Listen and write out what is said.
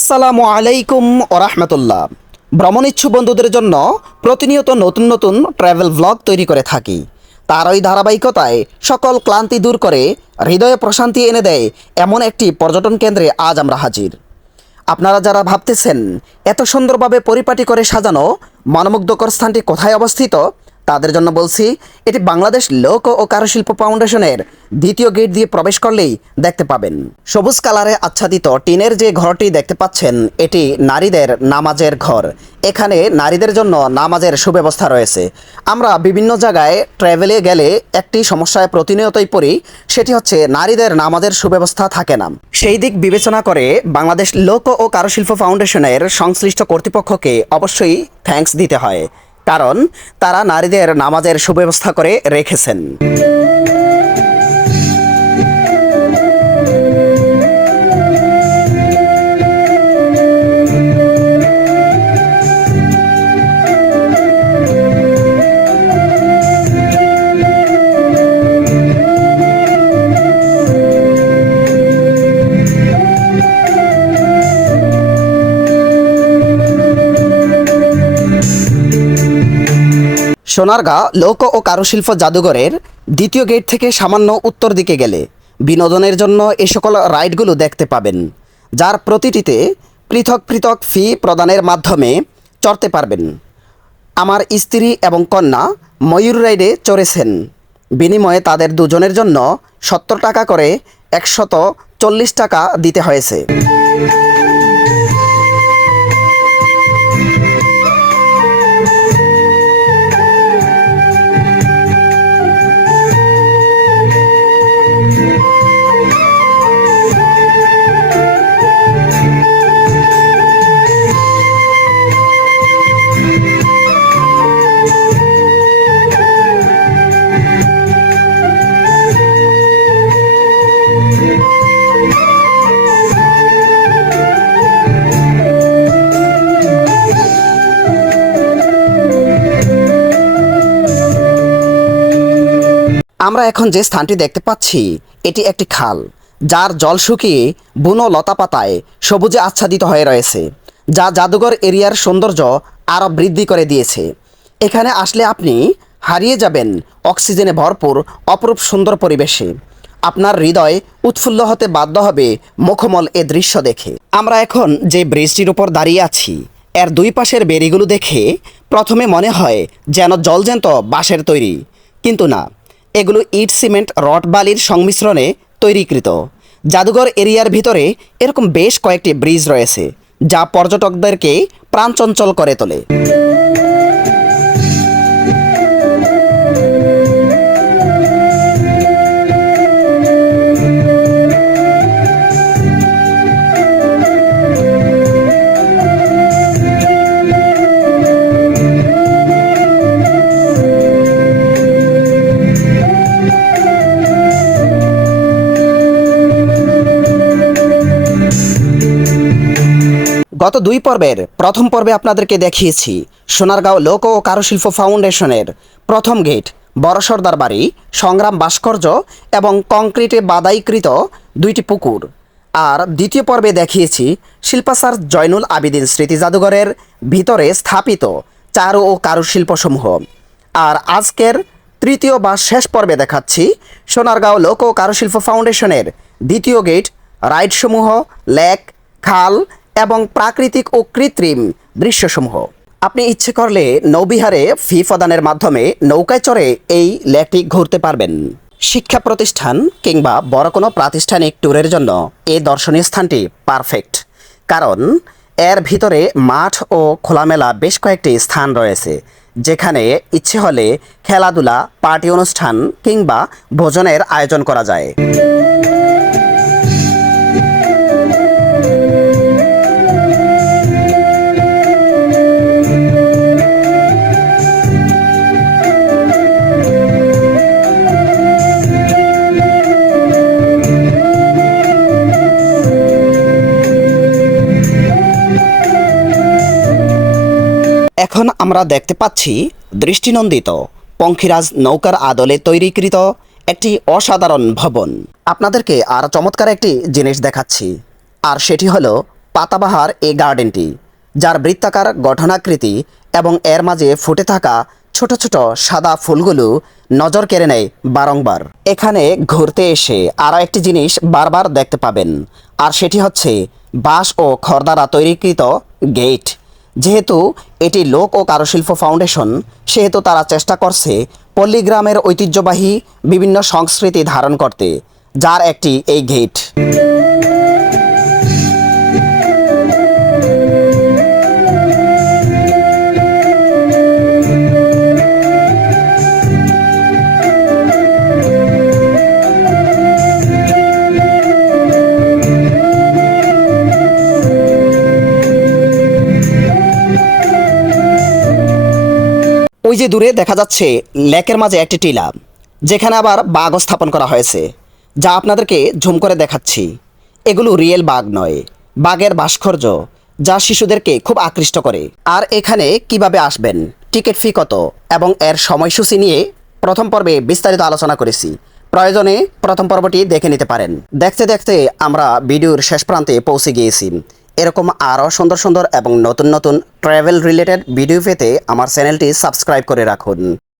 আসসালামু আলাইকুম ওরহমতুল্লাহ ভ্রমণ ইচ্ছু বন্ধুদের জন্য প্রতিনিয়ত নতুন নতুন ট্রাভেল ব্লগ তৈরি করে থাকি। তার ওই ধারাবাহিকতায় সকল ক্লান্তি দূর করে হৃদয়ে প্রশান্তি এনে দেয় এমন একটি পর্যটন কেন্দ্রে আজ আমরা হাজির। আপনারা যারা ভাবতেছেন, এত সুন্দরভাবে পরিপাটি করে সাজানো মনোমুগ্ধকর স্থানটি কোথায় অবস্থিত তাদের জন্য বলছি, এটি বাংলাদেশ লোক ও কারুশিল্প ফাউন্ডেশনের দ্বিতীয় গেট দিয়ে প্রবেশ করলেই দেখতে পাবেন। সবুজ কালারে আচ্ছাদিত টিনের যে ঘরটি দেখতে পাচ্ছেন, এটি নারীদের নামাজের ঘর। এখানে নারীদের জন্য নামাজের সুব্যবস্থা রয়েছে। আমরা বিভিন্ন জায়গায় ট্রাভেলে গেলে একটি সমস্যায় প্রতিনিয়তই পড়ি, সেটি হচ্ছে নারীদের নামাজের সুব্যবস্থা থাকে না। সেই দিক বিবেচনা করে বাংলাদেশ লোক ও কারুশিল্প ফাউন্ডেশনের সংশ্লিষ্ট কর্তৃপক্ষকে অবশ্যই থ্যাঙ্কস দিতে হয়। কারণ তারা নারীদের নামাজের সুব্যবস্থা করে রেখেছেন। সোনারগাঁ লোক ও কারুশিল্প জাদুঘরের দ্বিতীয় গেট থেকে সামান্য উত্তর দিকে গেলে বিনোদনের জন্য এ সকল রাইডগুলো দেখতে পাবেন, যার প্রতিটিতে পৃথক পৃথক ফি প্রদানের মাধ্যমে চড়তে পারবেন। আমার স্ত্রী এবং কন্যা ময়ূর রাইডে চড়েছেন। বিনিময়ে তাদের দুজনের জন্য সত্তর টাকা করে একশত চল্লিশ টাকা দিতে হয়েছে। আমরা এখন যে স্থানটি দেখতে পাচ্ছি, এটি একটি খাল, যার জল শুকিয়ে বুনো লতাপাতায় সবুজে আচ্ছাদিত হয়ে রয়েছে, যা জাদুঘর এরিয়ার সৌন্দর্য আরও বৃদ্ধি করে দিয়েছে। এখানে আসলে আপনি হারিয়ে যাবেন অক্সিজেনে ভরপুর অপরূপ সুন্দর পরিবেশে। আপনার হৃদয় উৎফুল্ল হতে বাধ্য হবে মুখমল এ দৃশ্য দেখে। আমরা এখন যে ব্রিজটির উপর দাঁড়িয়ে আছি, এর দুই পাশের বেরিগুলো দেখে প্রথমে মনে হয় যেন জলজ্যান্ত বাঁশের তৈরি, কিন্তু না। এগুলো ইট, সিমেন্ট, রড, বালির সংমিশ্রণে তৈরিকৃত। জাদুঘর এরিয়ার ভিতরে এরকম বেশ কয়েকটি ব্রিজ রয়েছে, যা পর্যটকদেরকে প্রাণচঞ্চল করে তোলে। গত দুই পর্বের প্রথম পর্বে আপনাদেরকে দেখিয়েছি সোনারগাঁও লোক ও কারুশিল্প ফাউন্ডেশনের প্রথম গেট বড় সর্দার বাড়ি, সংগ্রাম ভাস্কর্য এবং কংক্রিটে বাদাইকৃত দুইটি পুকুর। আর দ্বিতীয় পর্বে দেখিয়েছি শিল্পাসার জয়নুল আবিদিন স্মৃতি জাদুঘরের ভিতরে স্থাপিত চারু ও কারুশিল্পসমূহ। আর আজকের তৃতীয় বা শেষ পর্বে দেখাচ্ছি সোনারগাঁও লোক ও কারুশিল্প ফাউন্ডেশনের দ্বিতীয় গেট, রাইডসমূহ, লেক, খাল এবং প্রাকৃতিক ও কৃত্রিম দৃশ্যসমূহ। আপনি ইচ্ছে করলে নৌবিহারে ফি প্রদানের মাধ্যমে নৌকায় চড়ে এই লেকটি ঘুরতে পারবেন। শিক্ষা প্রতিষ্ঠান কিংবা বড় কোনো প্রাতিষ্ঠানিক ট্যুরের জন্য এই দর্শনীয় স্থানটি পারফেক্ট। কারণ এর ভিতরে মাঠ ও খোলামেলা বেশ কয়েকটি স্থান রয়েছে, যেখানে ইচ্ছে হলে খেলাধুলা, পার্টি অনুষ্ঠান কিংবা ভোজনের আয়োজন করা যায়। এখন আমরা দেখতে পাচ্ছি দৃষ্টিনন্দিত পঙ্খিরাজ নৌকার আদলে তৈরিকৃত একটি অসাধারণ ভবন। আপনাদেরকে আর চমৎকার একটি জিনিস দেখাচ্ছি, আর সেটি হলো পাতাবাহার এই গার্ডেনটি, যার বৃত্তাকার গঠনাকৃতি এবং এর মাঝে ফুটে থাকা ছোট ছোট সাদা ফুলগুলো নজর কেড়ে নেয় বারংবার। এখানে ঘুরতে এসে আরও একটি জিনিস বারবার দেখতে পাবেন, আর সেটি হচ্ছে বাঁশ ও খড় দ্বারা তৈরিকৃত গেট। যেহেতু এটি লোক ও কারুশিল্প ফাউন্ডেশন, সেহেতু তারা চেষ্টা করছে পল্লীগ্রামের ঐতিহ্যবাহী বিভিন্ন সংস্কৃতি ধারণ করতে, যার একটি এই গেট। ওই যে দূরে দেখা যাচ্ছে লেকের মাঝে একটি টিলা, যেখানে আবার বাঘ স্থাপন করা হয়েছে, যা আপনাদেরকে ঝুম করে দেখাচ্ছি। এগুলো রিয়েল বাঘ নয়, বাঘের ভাস্কর্য, যা শিশুদেরকে খুব আকৃষ্ট করে। আর এখানে কীভাবে আসবেন, টিকিট ফি কত, এবং এর সময়সূচি নিয়ে প্রথম পর্বে বিস্তারিত আলোচনা করেছি। প্রয়োজনে প্রথম পর্বটি দেখে নিতে পারেন। দেখতে দেখতে আমরা ভিডিওর শেষ প্রান্তে পৌঁছে গিয়েছি। এরকম আরও সুন্দর সুন্দর এবং নতুন নতুন ট্রাভেল রিলেটেড ভিডিও পেতে আমার চ্যানেলটি সাবস্ক্রাইব করে রাখুন।